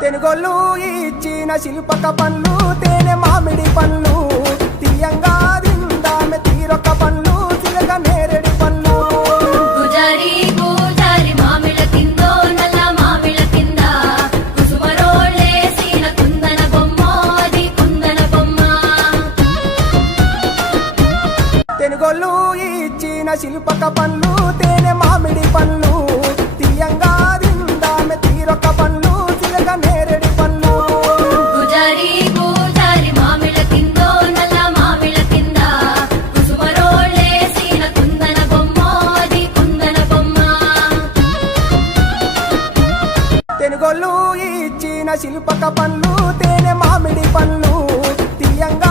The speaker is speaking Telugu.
తెనుగోళ్ళు ఇచ్చిన శిల్పక పండ్లు తేనె మామిడి పండ్లు తీయంగా దిందామె తీరొక్క పండ్లు చిలక నేరేడి పండ్లు గుజారి గుజారి మామిళ్ళ కిందో నల్ల మామిళ్ళ కింద కుసుమరోళ్ళేసిన కుందన బొమ్మ అది కుందన బొమ్మ తెనుగోళ్ళు ఇచ్చిన శిల్పక పండ్లు తేనె మామిడి పండ్లు తీయంగా దిందామె తీరొక్క పండ్లు చిలక నేరేడి పండ్లు గుజారి గుజారి మామిళ్ళ కిందో నల్ల మామిళ్ళ కింద కుసుమరోళ్ళేసిన కుందన బొమ్మ అది కుందన బొమ్మ తెనుగోళ్ళు ఇచ్చిన శిల్పక పండ్లు తేనె మామిడి పండ్లు తీయంగా